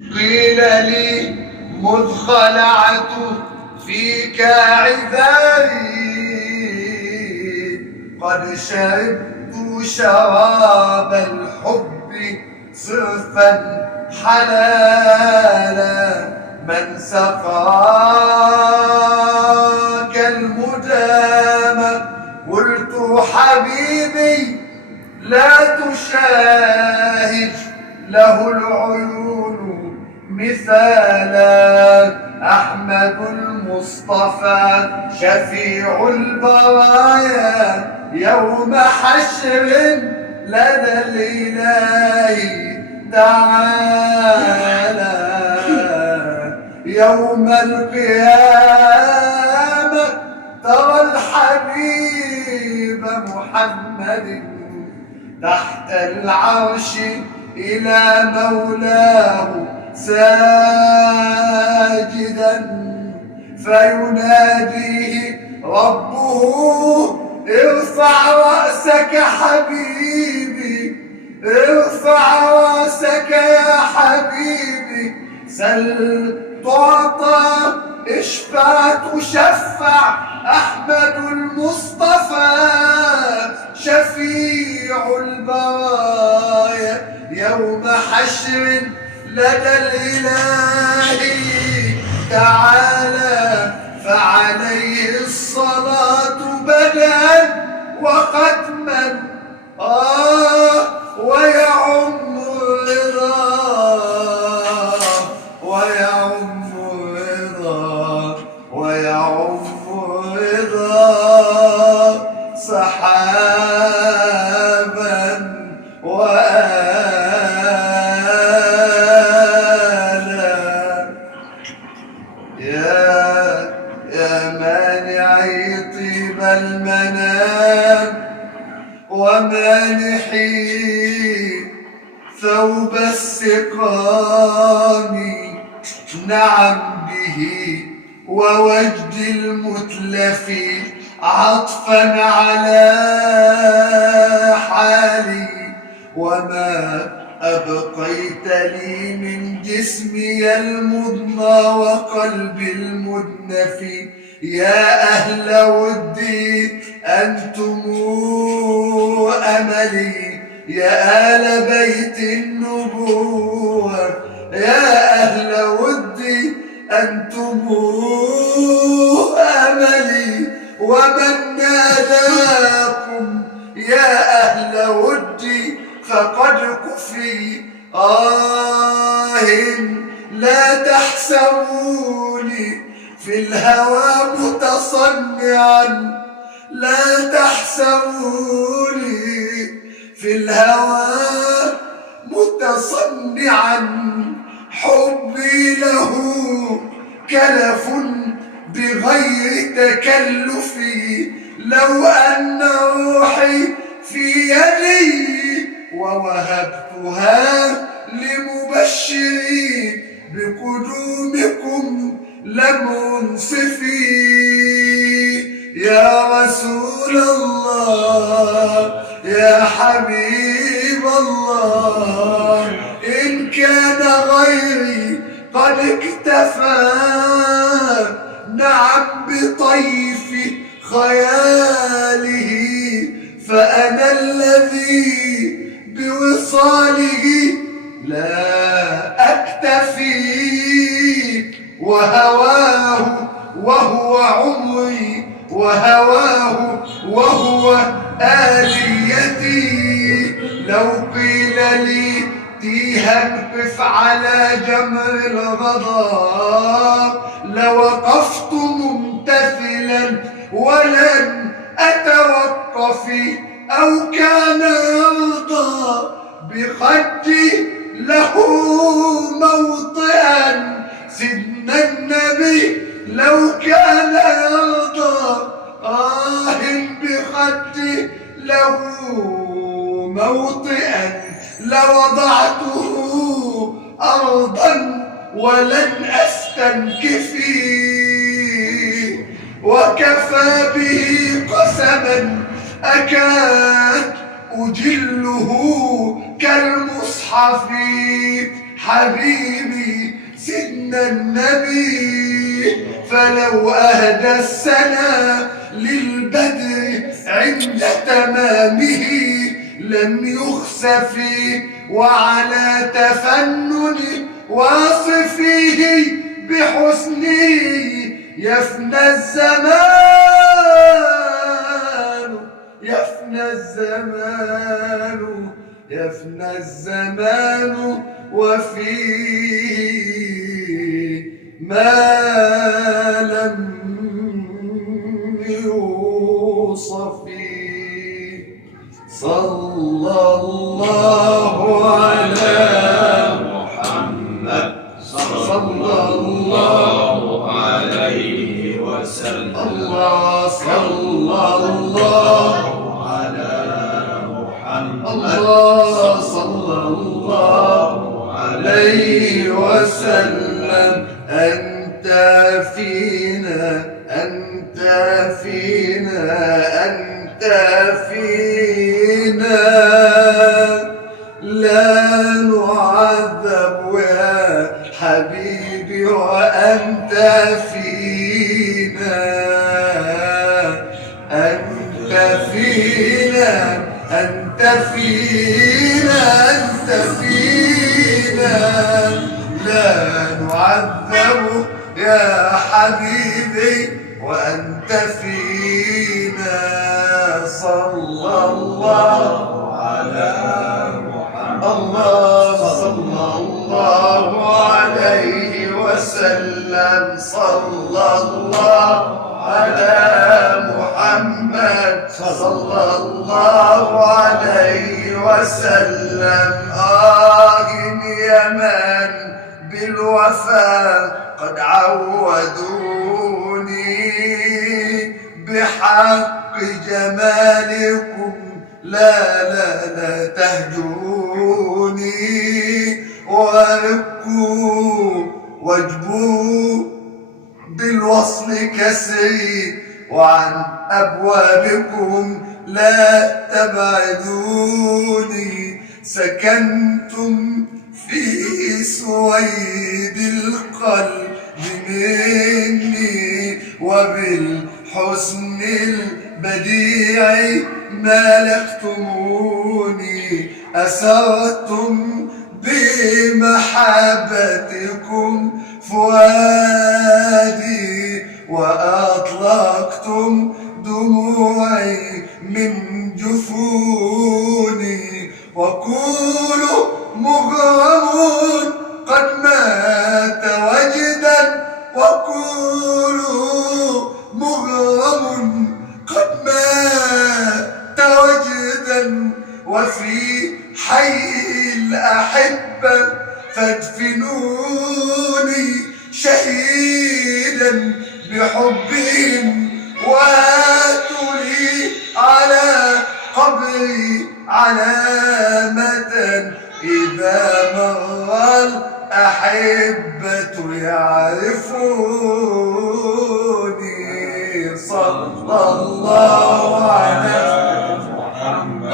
قيل لي مذ خلعت فيك عذاري قد شربت شراب الحب صرفا حلالا من سقاك المدام قلت حبيبي لا تشاهد له العيون مثالا أحمد المصطفى شفيع البرايا يوم حشر لدى الإله تعالى يوم القيامة ترى الحبيب محمد تحت العرش إلى مولاه ساجدا فيناديه ربه ارفع رأسك حبيبي ارفع رأسك يا حبيبي سل تعطى اشفع تشفع أحمد المصطفى شفيع البرايا يوم حشر لدى الإله تعالى فعليه الصلاة بدءا وختما ويعم الرضا ويعم الرضا ويعم الرضا سحابا وآلا يا مانعي طيب المنام ومانحي ثوب السقام نعم به ووجد المتلف عطفا على حالي وما أبقيت لي من جسمي المضنى وقلبي المدنف يا أهل ودي أنتم أملي يا آل بيت النبوة يا أهل ودي أنتم أملي ومن ناداكم يا أهل ودي فقد كفي لا تحسبوني في الهوى متصنعا لا تحسبوني في الهوى متصنعا حبي له كلف بغير تكلف لو أن روحي في يدي ووهبتها لمبشري بقدومكم لم أنصفي يا رسول الله يا حبيب الله إن كان غيري قد اكتفى نعم بطيف خياله فأنا الذي بوصاله لا أكتفي وهواه وهو عمري وهواه وهو آليتي لو قيل لي تيها قف على جمر الغضا لوقفت ممتثلا ولن أتوقف أو كان يرضى بخدي له موطئا سيدنا النبي لو كان يرضى بخدي له موطئا لوضعته أرضا ولن أستنكفي وكفى به قسما أكاد أجله كالمصحف حبيبي سيدنا النبي، فلو أهدى السنة للبدر عند تمامه لم يخسف، وعلى تفنن واصفيه بحسنه يفنى الزمان، يفنى الزمان، يفنى الزمان، وفيه ما لم يوصف. صلى الله على محمد صلى الله عليه وسلم. الله صلى الله على محمد الله صلى الله عليه وسلم. أنت فينا أنت فينا أنت فينا، لا نعذب يا حبيبي وأنت فينا، أنت فينا أنت فينا أنت فينا، لا نعذب يا حبيبي وأنت فينا. صلى الله على محمد الله صلى الله عليه وسلم. صلى الله على محمد صلى الله عليه وسلم. يا من بالوفاء قد عودوني بحق جمالكم، لا لا لا تهجوني، وابكوا واجبوا بالوصل كسري، وعن أبوابكم لا تبعدوني. سكنتم في سويد القلب مني، وبالحسن البديع ملكتموني. أسرتم بمحبتكم فؤادي، وأطلقتم دموعي من جفوني. وكل مغرم قد مات وجدا، وكل مغرم قد مات وجدا، وفي حي الأحبة فادفنوني شهيدا بحبهم، وهاتوا لي على قبري علامة إذا مر الأحبة يعرفوني. صلى الله على محمد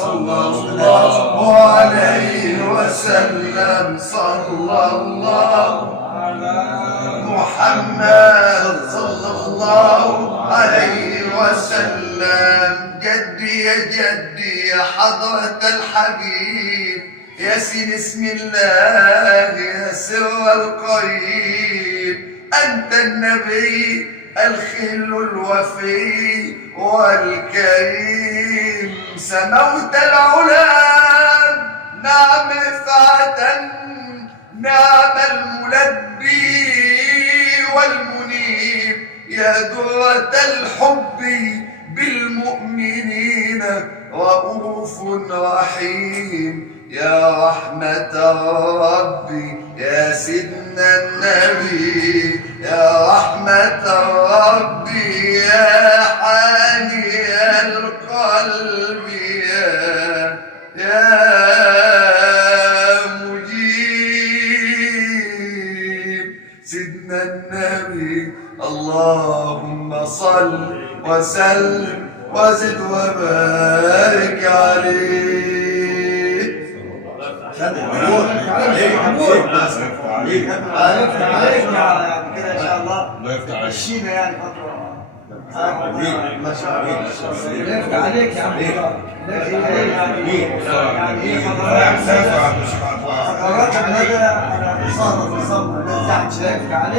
صلى الله عليه وسلم. صلى الله على محمد صلى الله عليه وسلم. جدي يا جدي يا حضرة الحبيب، يا سين اسم الله يا سر القريب، أنت النبي الخل الوفي والكريم. سموت العلا نعم رفعة، نعم الملبي والمنيب، يا درة الحب بالمؤمنين رؤوف رحيم، يا رحمة ربي يا سيدنا النبي، يا رحمة ربي يا حاني القلب، يا مجيب سيدنا النبي. اللهم صل وسلم وزد وبارك عليه. كده ان شاء الله. الله يفتح عليك. مشينا يعني فتره. ما شاء الله. الله يفتح عليك يا عم. فقرات على هذا انا صادف الصبر. الله يفتح عليك.